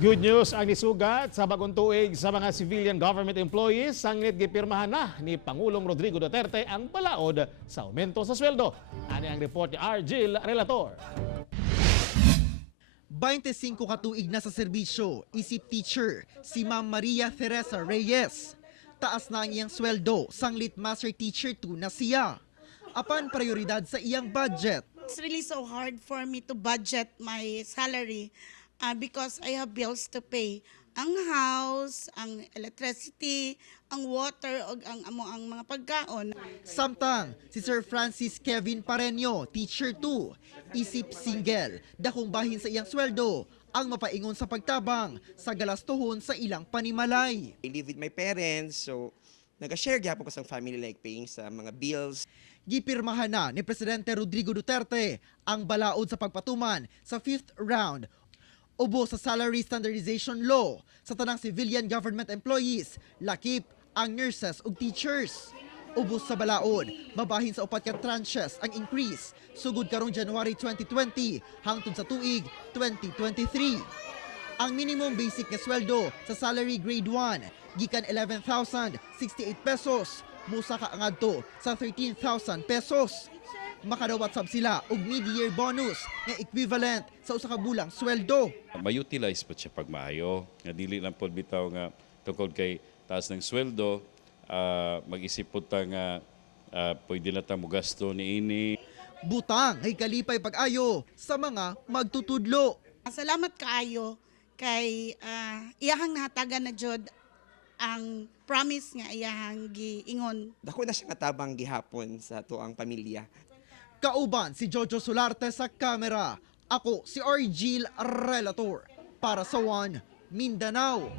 Good news ang nisugat sa bagong tuig sa mga civilian government employees. Sanglit gipirmahan na ni Pangulong Rodrigo Duterte ang balaod sa umento sa sweldo. Ani ang report ni Argil, relator. 25 katuig na sa serbisyo, isip teacher si Ma'am Maria Teresa Reyes. Taas na ang iyang sweldo, sanglit master teacher 2 na siya. Apan prioridad sa iyang budget. It's really so hard for me to budget my salary because I have bills to pay. Ang house, ang electricity, ang water, o ang mga pagkaon. Samtang si Sir Francis Kevin Pareño, teacher 2, isip single, dakong bahin sa iyang sweldo, ang mapaingon sa pagtabang sa galastuhon sa ilang panimalay. I live with my parents, so nag-share gyapon ko sa family like paying sa mga bills. Gipirmahan na ni Presidente Rodrigo Duterte ang balaod sa pagpatuman sa 5th round ubo sa Salary Standardization Law sa tanang civilian government employees, lakip ang nurses ug teachers. Ubos sa balaod, mabahin sa upat ka tranches ang increase sugod karong January 2020 hangtod sa tuig 2023. Ang minimum basic nga sweldo sa salary grade 1 gikan 11,068 pesos musa ka angadto sa 13,000 pesos. Makadawat sab sila og mid-year bonus nga equivalent sa usa ka bulang sweldo. Ma-utilize po siya pagmaayo, nga dili lang po bitaw nga tungkol kay taas ng sweldo, mag-isip po ta nga pwede na ta mo gasto niini. Butang ay kalipay pag-ayo sa mga magtutudlo. Salamat kaayo kay iyahang nahatagan na jud ang promise nga iyahang giingon. Dako na siya katabang gihapon sa tuang pamilya. Kauban si Jojo Solarte sa kamera. Ako si Argil, relator para sa One Mindanao.